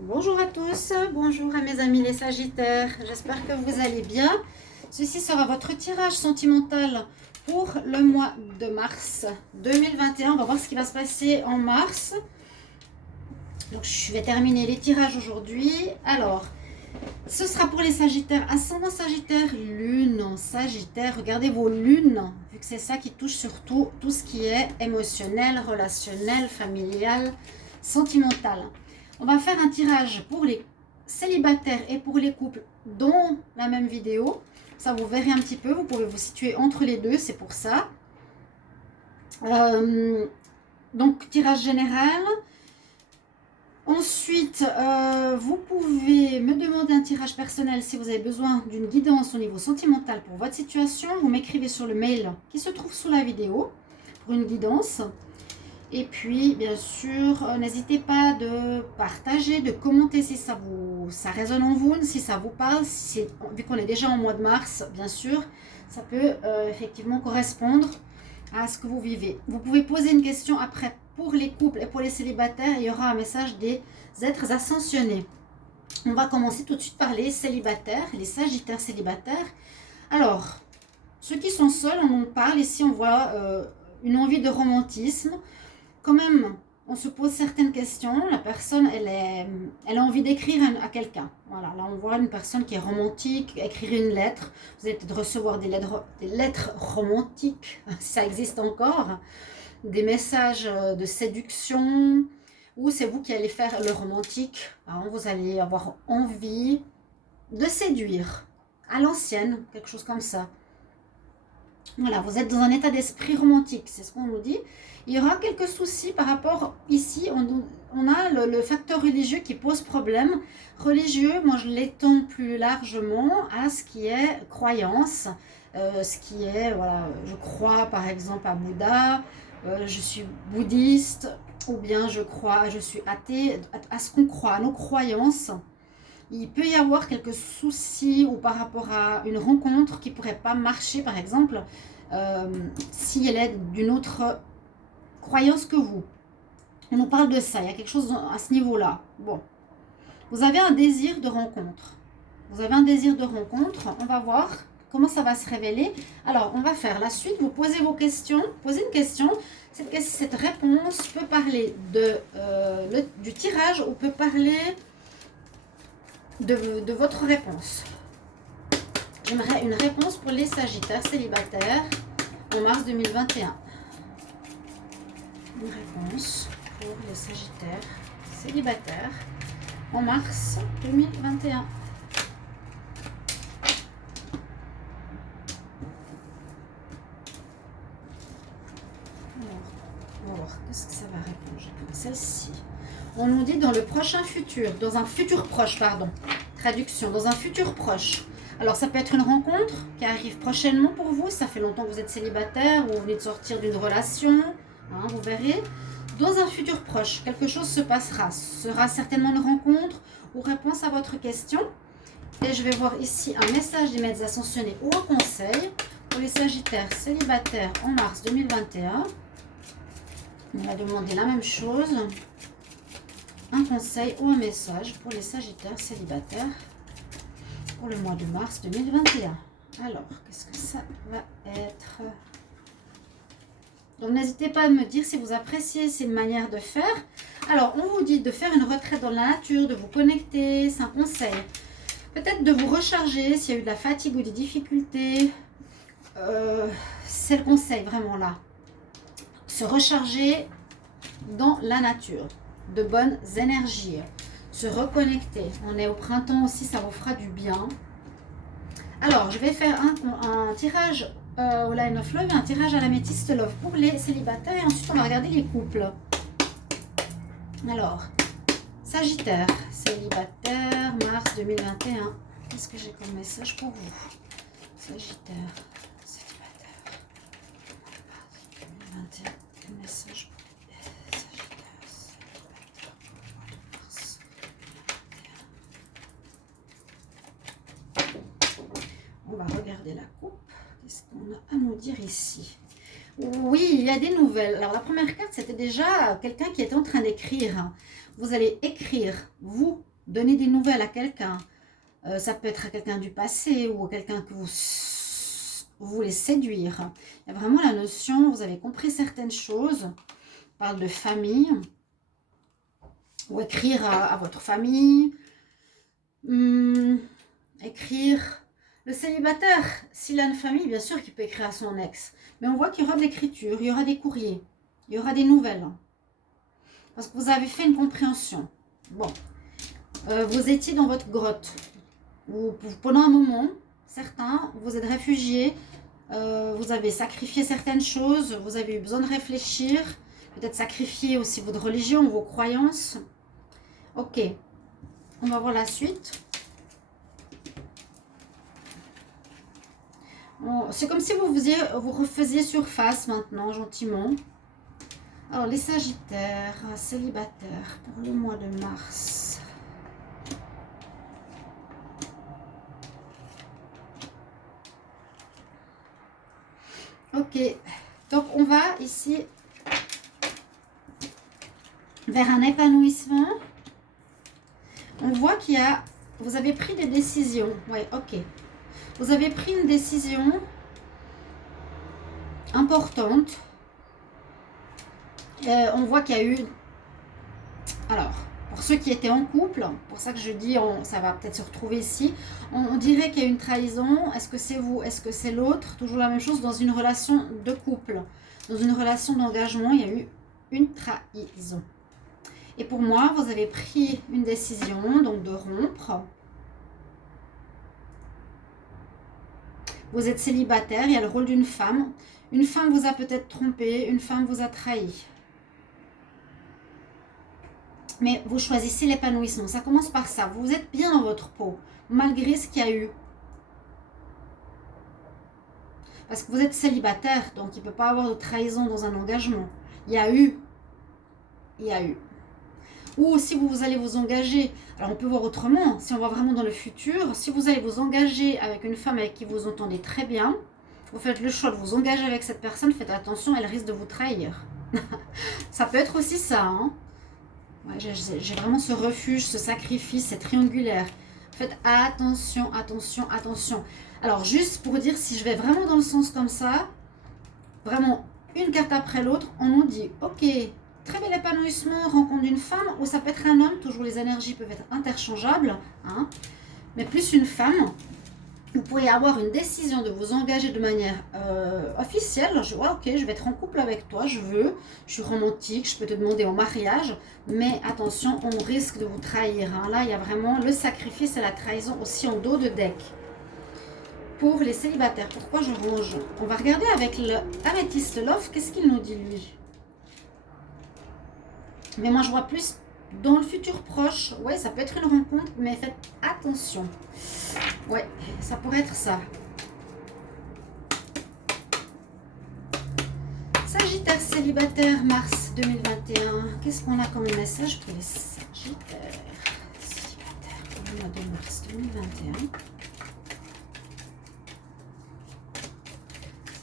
Bonjour à tous, bonjour à mes amis les Sagittaires, j'espère que vous allez bien. Ceci sera votre tirage sentimental pour le mois de mars 2021. On va voir ce qui va se passer en mars. Donc je vais terminer les tirages aujourd'hui. Alors, ce sera pour les Sagittaires, ascendant Sagittaire, lune en Sagittaire. Regardez vos lunes, vu que c'est ça qui touche surtout tout ce qui est émotionnel, relationnel, familial, sentimental. On va faire un tirage pour les célibataires et pour les couples dans la même vidéo. Ça, vous verrez un petit peu. Vous pouvez vous situer entre les deux, c'est pour ça. Donc, tirage général. Ensuite, vous pouvez me demander un tirage personnel si vous avez besoin d'une guidance au niveau sentimental pour votre situation. Vous m'écrivez sur le mail qui se trouve sous la vidéo pour une guidance. Et puis, bien sûr, n'hésitez pas de partager, de commenter si ça résonne en vous, si ça vous parle. Vu qu'on est déjà en mois de mars, bien sûr, ça peut effectivement correspondre à ce que vous vivez. Vous pouvez poser une question après pour les couples et pour les célibataires. Il y aura un message des êtres ascensionnés. On va commencer tout de suite par les célibataires, les sagittaires célibataires. Alors, ceux qui sont seuls, on en parle. Ici, on voit une envie de romantisme. Quand même, on se pose certaines questions. La personne, elle a envie d'écrire à quelqu'un. Voilà, là, on voit une personne qui est romantique, écrire une lettre. Vous allez peut-être recevoir des lettres romantiques, si ça existe encore. Des messages de séduction. Ou c'est vous qui allez faire le romantique. Alors, vous allez avoir envie de séduire à l'ancienne, quelque chose comme ça. Voilà, vous êtes dans un état d'esprit romantique, c'est ce qu'on nous dit. Il y aura quelques soucis par rapport, ici, on a le facteur religieux qui pose problème. Religieux, moi je l'étends plus largement à ce qui est croyance, ce qui est, voilà, je crois par exemple à Bouddha, je suis bouddhiste, ou bien je suis athée, à ce qu'on croit, à nos croyances. Il peut y avoir quelques soucis ou par rapport à une rencontre qui ne pourrait pas marcher, par exemple, si elle est d'une autre croyance que vous. On nous parle de ça, il y a quelque chose à ce niveau-là. Bon, vous avez un désir de rencontre. Vous avez un désir de rencontre, on va voir comment ça va se révéler. Alors, on va faire la suite, vous posez vos questions, posez une question. Cette réponse peut parler du tirage ou peut parler de votre réponse. J'aimerais une réponse pour les Sagittaires célibataires en mars 2021. Une réponse pour les Sagittaires célibataires en mars 2021. Alors, on va voir qu'est-ce que ça va répondre. J'ai pris celle-ci. On nous dit dans le prochain futur, dans un futur proche, pardon. Traduction, dans un futur proche. Alors, ça peut être une rencontre qui arrive prochainement pour vous. Ça fait longtemps que vous êtes célibataire ou vous venez de sortir d'une relation. Hein, vous verrez. Dans un futur proche, quelque chose se passera. Ce sera certainement une rencontre ou réponse à votre question. Et je vais voir ici un message des maîtres ascensionnés ou un conseil pour les Sagittaires célibataires en mars 2021. On va demander la même chose. Un conseil ou un message pour les Sagittaires célibataires pour le mois de mars 2021. Alors, qu'est-ce que ça va être? Donc, n'hésitez pas à me dire si vous appréciez ces manières de faire. Alors, on vous dit de faire une retraite dans la nature, de vous connecter, c'est un conseil. Peut-être de vous recharger s'il y a eu de la fatigue ou des difficultés. C'est le conseil vraiment là. Se recharger dans la nature, de bonnes énergies. Se reconnecter. On est au printemps aussi, ça vous fera du bien. Alors, je vais faire un tirage au Line of Love et un tirage à l'améthyste Love pour les célibataires. Et ensuite, on va regarder les couples. Alors, Sagittaire, célibataire, mars 2021. Qu'est-ce que j'ai comme message pour vous? Sagittaire, célibataire, mars 2021. Quel message pour les Sagittaires, célibataires, mois de mars 2021. On va regarder la coupe. Qu'est-ce qu'on a à nous dire ici? Oui, il y a des nouvelles. Alors, la première carte, c'était déjà quelqu'un qui était en train d'écrire. Vous allez écrire, vous, donner des nouvelles à quelqu'un. Ça peut être quelqu'un du passé ou quelqu'un que vous voulez séduire. Il y a vraiment la notion, vous avez compris certaines choses. On parle de famille. Ou écrire à votre famille. Écrire. Le célibataire, s'il a une famille, bien sûr qu'il peut écrire à son ex. Mais on voit qu'il y aura de l'écriture, il y aura des courriers, il y aura des nouvelles. Parce que vous avez fait une compréhension. Bon, vous étiez dans votre grotte. Pendant un moment, certains, vous êtes réfugiés, vous avez sacrifié certaines choses, vous avez eu besoin de réfléchir, peut-être sacrifier aussi votre religion, vos croyances. Ok, on va voir la suite. C'est comme si vous refaisiez surface maintenant, gentiment. Alors, les Sagittaires, célibataires, pour le mois de mars. Ok, donc on va ici vers un épanouissement. On voit qu'il y a... Vous avez pris des décisions. Oui, ok. Vous avez pris une décision importante. On voit qu'il y a eu... Alors, pour ceux qui étaient en couple, pour ça que je dis, ça va peut-être se retrouver ici, on dirait qu'il y a une trahison. Est-ce que c'est vous? Est-ce que c'est l'autre? Toujours la même chose dans une relation de couple. Dans une relation d'engagement, il y a eu une trahison. Et pour moi, vous avez pris une décision, donc de rompre. Vous êtes célibataire, il y a le rôle d'une femme. Une femme vous a peut-être trompé, une femme vous a trahi. Mais vous choisissez l'épanouissement. Ça commence par ça. Vous êtes bien dans votre peau, malgré ce qu'il y a eu. Parce que vous êtes célibataire, donc il ne peut pas avoir de trahison dans un engagement. Il y a eu. Il y a eu. Ou si vous allez vous engager, alors on peut voir autrement, si on va vraiment dans le futur, si vous allez vous engager avec une femme avec qui vous entendez très bien, vous faites le choix de vous engager avec cette personne, faites attention, elle risque de vous trahir. Ça peut être aussi ça, hein. Ouais, j'ai vraiment ce refuge, ce sacrifice, c'est triangulaire. Faites attention, attention, attention. Alors juste pour dire, si je vais vraiment dans le sens comme ça, vraiment une carte après l'autre, on nous dit, ok, très bel épanouissement, rencontre d'une femme, ou ça peut être un homme, toujours les énergies peuvent être interchangeables, hein, mais plus une femme. Vous pourriez avoir une décision de vous engager de manière officielle. Ok, je vais être en couple avec toi, je suis romantique, je peux te demander en mariage, mais attention, on risque de vous trahir. Hein. Là, il y a vraiment le sacrifice et la trahison aussi en dos de deck. Pour les célibataires, pourquoi je range? On va regarder avec le Amethyst Love, qu'est-ce qu'il nous dit lui? Mais moi, je vois plus dans le futur proche. Ouais, ça peut être une rencontre, mais faites attention. Ouais, ça pourrait être ça. Sagittaire célibataire, mars 2021. Qu'est-ce qu'on a comme message pour les Sagittaires célibataires pour le mois de mars 2021?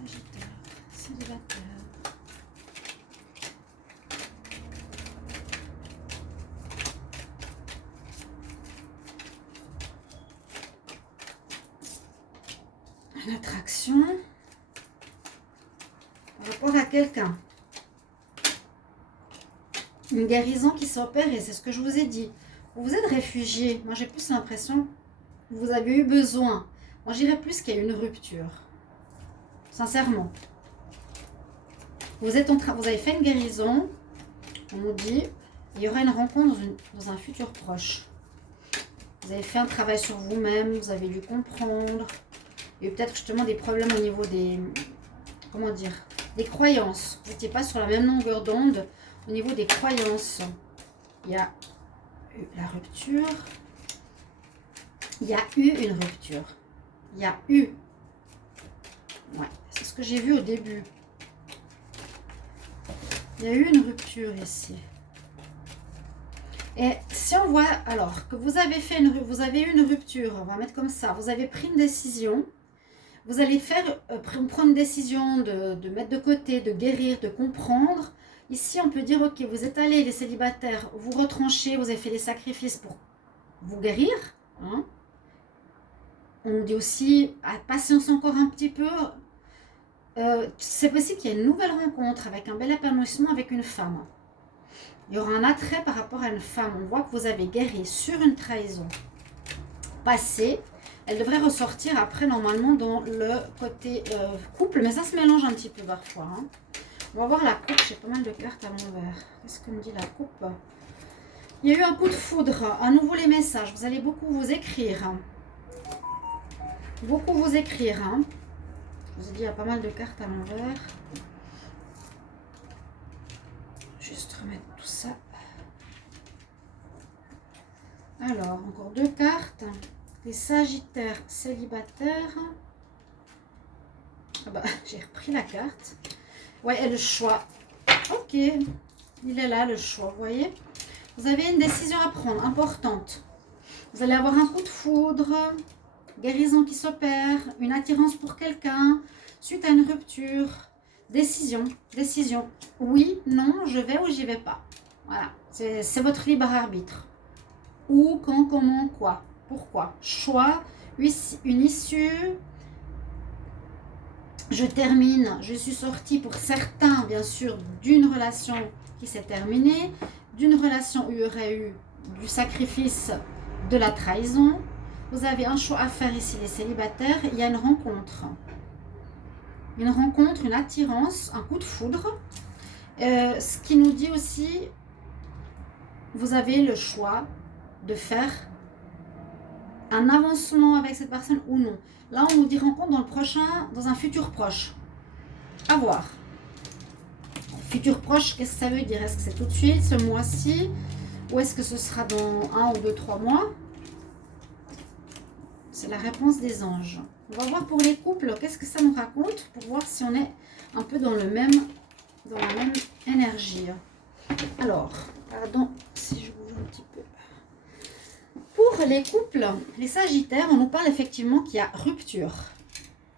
Sagittaire célibataire. Une attraction par rapport à quelqu'un. Une guérison qui s'opère, et c'est ce que je vous ai dit. Vous êtes réfugié. Moi, j'ai plus l'impression que vous avez eu besoin. Moi, j'irais plus qu'il y a une rupture. Sincèrement. Vous êtes vous avez fait une guérison. On nous dit, il y aura une rencontre dans un futur proche. Vous avez fait un travail sur vous-même. Vous avez dû comprendre. Il y a eu peut-être justement des problèmes au niveau des... Comment dire? Des croyances. Vous n'étiez pas sur la même longueur d'onde au niveau des croyances. Il y a eu la rupture. Il y a eu une rupture. Il y a eu... Ouais, c'est ce que j'ai vu au début. Il y a eu une rupture ici. Et si on voit, alors, que vous avez fait vous avez eu une rupture, on va mettre comme ça, vous avez pris une décision, vous allez prendre une décision de mettre de côté, de guérir, de comprendre. Ici, on peut dire, ok, vous êtes allés, les célibataires, vous retranchez, vous avez fait des sacrifices pour vous guérir. Hein. On nous dit aussi, patience encore un petit peu. C'est possible qu'il y ait une nouvelle rencontre avec un bel épanouissement avec une femme. Il y aura un attrait par rapport à une femme. On voit que vous avez guéri sur une trahison passée. Elle devrait ressortir après normalement dans le côté couple. Mais ça se mélange un petit peu parfois. Hein. On va voir la coupe. J'ai pas mal de cartes à l'envers. Qu'est-ce que me dit la coupe? Il y a eu un coup de foudre. À nouveau les messages. Vous allez beaucoup vous écrire. Beaucoup vous écrire. Hein. Je vous ai dit, il y a pas mal de cartes à l'envers. Juste remettre tout ça. Alors, encore 2 cartes. Les Sagittaires célibataires. Ah bah, j'ai repris la carte. Ouais, et le choix. Ok, il est là le choix, vous voyez. Vous avez une décision à prendre, importante. Vous allez avoir un coup de foudre, guérison qui s'opère, une attirance pour quelqu'un, suite à une rupture, décision. Oui, non, je vais ou j'y vais pas. Voilà, c'est votre libre arbitre. Où, quand, comment, quoi, pourquoi. Choix, une issue. Je termine, je suis sortie pour certains, bien sûr, d'une relation qui s'est terminée, d'une relation où il y aurait eu du sacrifice, de la trahison. Vous avez un choix à faire ici, les célibataires. Il y a une rencontre, une attirance, un coup de foudre. Ce qui nous dit aussi, vous avez le choix de faire un avancement avec cette personne ou non. Là, on nous dit rencontre dans un futur proche. À voir. Futur proche, qu'est-ce que ça veut dire? Est-ce que c'est tout de suite, ce mois-ci? Ou est-ce que ce sera dans 1 ou 2, 3 mois? C'est la réponse des anges. On va voir pour les couples, qu'est-ce que ça nous raconte pour voir si on est un peu dans la même énergie. Alors, pardon si je bouge un petit peu. Pour les couples, les Sagittaires, on nous parle effectivement qu'il y a rupture.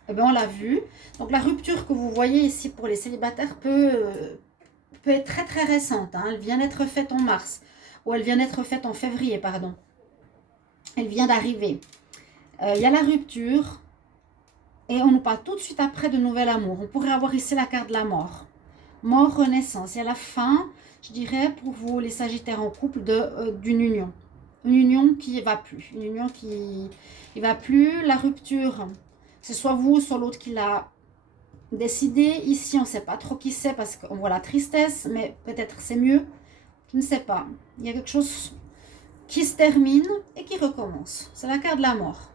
Eh bien, on l'a vu. Donc, la rupture que vous voyez ici pour les célibataires peut être très très récente. Hein. Elle vient d'être faite en mars. Ou elle vient d'être faite en février, pardon. Elle vient d'arriver. Il y a la rupture. Et on nous parle tout de suite après de nouvel amour. On pourrait avoir ici la carte de la mort. Mort, renaissance. Et à la fin, je dirais pour vous, les Sagittaires en couple, d'une union. Une union qui ne va plus. Une union qui ne va plus. La rupture, c'est soit vous, soit l'autre qui l'a décidé. Ici, on ne sait pas trop qui c'est parce qu'on voit la tristesse, mais peut-être c'est mieux. Je ne sais pas. Il y a quelque chose qui se termine et qui recommence. C'est la carte de la mort.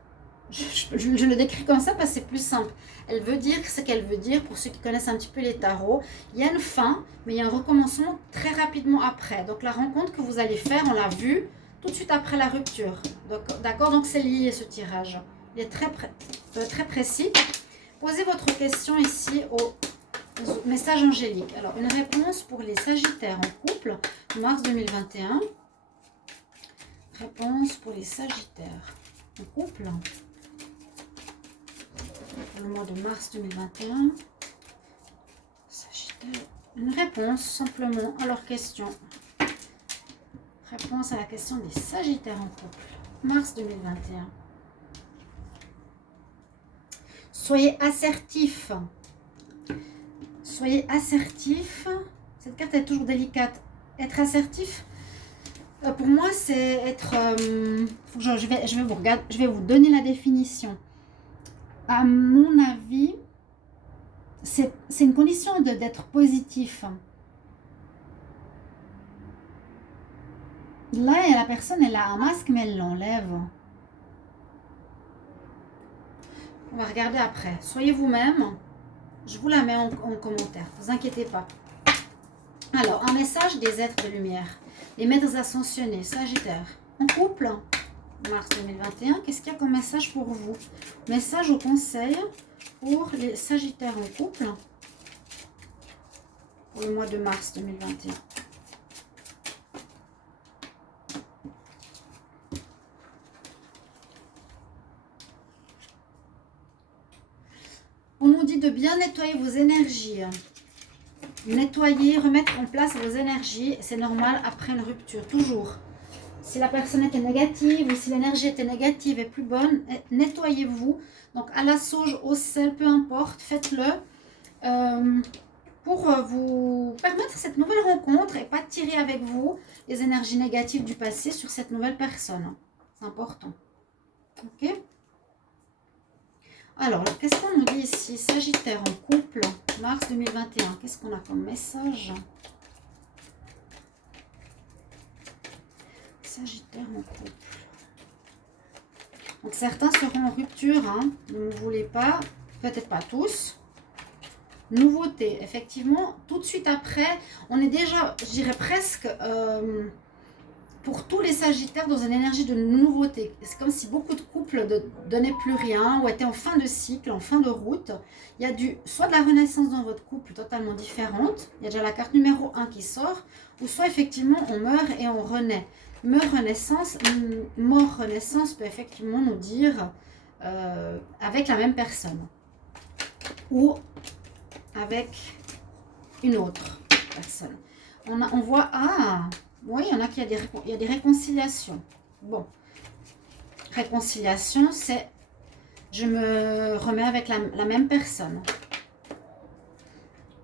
Je le décris comme ça parce que c'est plus simple. Elle veut dire ce qu'elle veut dire pour ceux qui connaissent un petit peu les tarots. Il y a une fin, mais il y a un recommencement très rapidement après. Donc la rencontre que vous allez faire, on l'a vu, tout de suite après la rupture. D'accord, donc c'est lié ce tirage. Il est très précis. Posez votre question ici au message angélique. Alors une réponse pour les Sagittaires en couple, mars 2021. Réponse pour les Sagittaires en couple. Pour le mois de mars 2021. Sagittaire. Une réponse simplement à leur question. Réponse à la question des Sagittaires en couple. Mars 2021. Soyez assertif. Soyez assertif. Cette carte est toujours délicate. Être assertif, pour moi, c'est être... je vais vous donner la définition. À mon avis, c'est une condition d'être positif. Là, la personne, elle a un masque, mais elle l'enlève. On va regarder après. Soyez vous-même. Je vous la mets en commentaire. Ne vous inquiétez pas. Alors, un message des êtres de lumière. Les maîtres ascensionnés, Sagittaire. En couple, mars 2021. Qu'est-ce qu'il y a comme message pour vous? Message au conseil pour les Sagittaires en couple. Pour le mois de mars 2021. On nous dit de bien nettoyer vos énergies. Nettoyer, remettre en place vos énergies. C'est normal après une rupture. Toujours. Si la personne était négative ou si l'énergie était négative et plus bonne, nettoyez-vous. Donc à la sauge, au sel, peu importe, faites-le pour vous permettre cette nouvelle rencontre et pas tirer avec vous les énergies négatives du passé sur cette nouvelle personne. C'est important. Ok? Alors, qu'est-ce qu'on nous dit ici? Sagittaire en couple, mars 2021. Qu'est-ce qu'on a comme message? Sagittaire en couple. Donc, certains seront en rupture. Hein. Ne me voulez pas. Peut-être pas tous. Nouveauté. Effectivement, tout de suite après, on est déjà, je dirais presque... pour tous les Sagittaires dans une énergie de nouveauté. C'est comme si beaucoup de couples ne donnaient plus rien ou étaient en fin de cycle, en fin de route. Il y a soit de la renaissance dans votre couple totalement différente, il y a déjà la carte numéro 1 qui sort, ou soit effectivement on meurt et on renaît. Mort-renaissance peut effectivement nous dire avec la même personne ou avec une autre personne. On voit... Oui, il y en a qui il y a des réconciliations. Bon, réconciliation, c'est je me remets avec la même personne.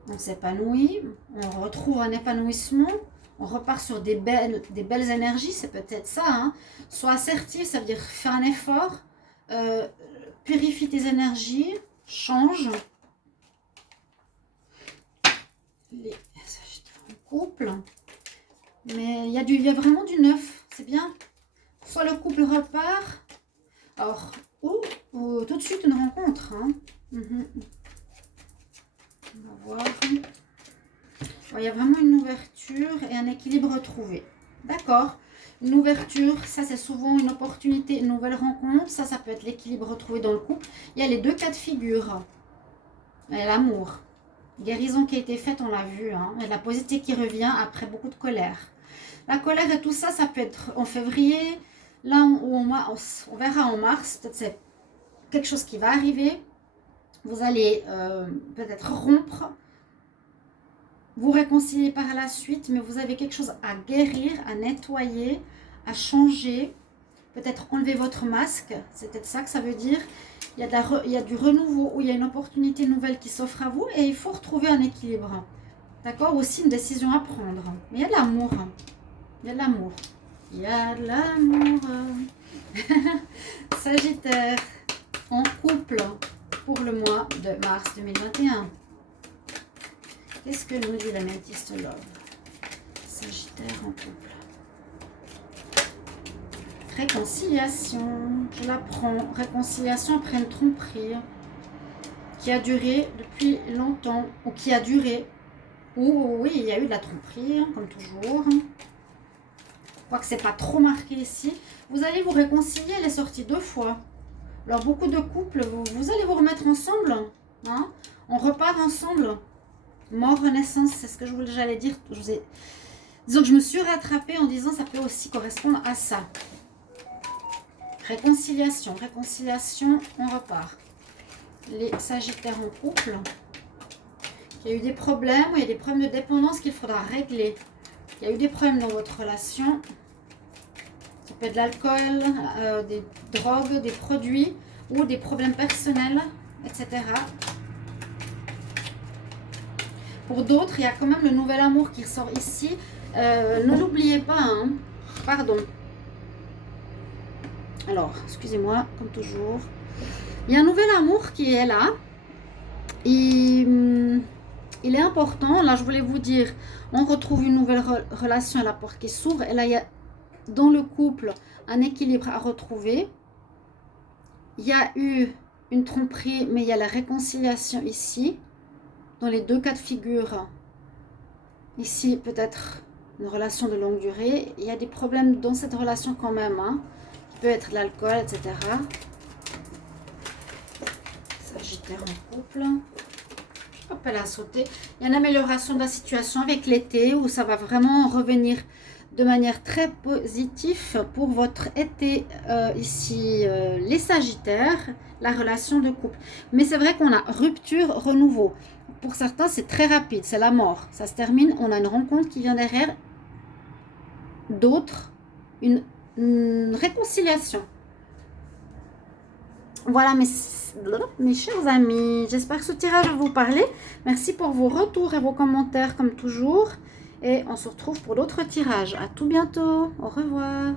On s'épanouit, on retrouve un épanouissement, on repart sur des belles énergies, c'est peut-être ça. Hein. Sois assertif, ça veut dire fais un effort, purifie tes énergies, change. Les Sagittaires en couple. Mais il y a vraiment du neuf, c'est bien. Soit le couple repart, alors, ou tout de suite une rencontre. Hein. On va voir. Il y a vraiment une ouverture et un équilibre retrouvé. D'accord. Une ouverture, ça c'est souvent une opportunité, une nouvelle rencontre. Ça peut être l'équilibre retrouvé dans le couple. Il y a les deux cas de figure. Il y a l'amour. Guérison qui a été faite, on l'a vu. Hein. Et la positivité qui revient après beaucoup de colère. La colère et tout ça, ça peut être en février. Là, on verra en mars. Peut-être c'est quelque chose qui va arriver. Vous allez peut-être rompre. Vous réconcilier par la suite. Mais vous avez quelque chose à guérir, à nettoyer, à changer. Peut-être enlever votre masque. C'est peut-être ça que ça veut dire. Il y a du renouveau ou il y a une opportunité nouvelle qui s'offre à vous. Et il faut retrouver un équilibre. D'accord? Aussi une décision à prendre. Mais il y a de l'amour. Il y a de l'amour. Il y a de l'amour. Sagittaire en couple pour le mois de mars 2021. Qu'est-ce que nous dit la Métiste Love? Sagittaire en couple. Réconciliation. Je la prends. Réconciliation après une tromperie qui a duré depuis longtemps. Ou qui a duré. Ou oui, il y a eu de la tromperie, comme toujours. Je crois que c'est pas trop marqué ici. Vous allez vous réconcilier, elle est sortie 2 fois. Alors beaucoup de couples, vous allez vous remettre ensemble. Hein? On repart ensemble. Mort, renaissance, c'est ce que j'allais dire. Disons que je me suis rattrapée en disant ça peut aussi correspondre à ça. Réconciliation, on repart. Les Sagittaires en couple. Il y a eu des problèmes, il y a des problèmes de dépendance qu'il faudra régler. Il y a eu des problèmes dans votre relation. Ça peut être de l'alcool, des drogues, des produits ou des problèmes personnels, etc. Pour d'autres, il y a quand même le nouvel amour qui ressort ici. Ne l'oubliez pas, hein. Pardon. Alors, excusez-moi, comme toujours. Il y a un nouvel amour qui est là. Il est important. Là, je voulais vous dire, on retrouve une nouvelle relation à la porte qui s'ouvre. Et là, il y a dans le couple un équilibre à retrouver. Il y a eu une tromperie, mais il y a la réconciliation ici. Dans les deux cas de figure. Ici, peut-être une relation de longue durée. Il y a des problèmes dans cette relation quand même. Hein. Il peut être l'alcool, etc. Sagittaire en couple. Hop, elle a sauté. Il y a une amélioration de la situation avec l'été où ça va vraiment revenir de manière très positive pour votre été ici, les Sagittaires, la relation de couple. Mais c'est vrai qu'on a rupture, renouveau. Pour certains, c'est très rapide, c'est la mort. Ça se termine, on a une rencontre qui vient derrière. D'autres, une réconciliation. Voilà mes chers amis, j'espère que ce tirage va vous parler. Merci pour vos retours et vos commentaires comme toujours. Et on se retrouve pour d'autres tirages. À tout bientôt. Au revoir.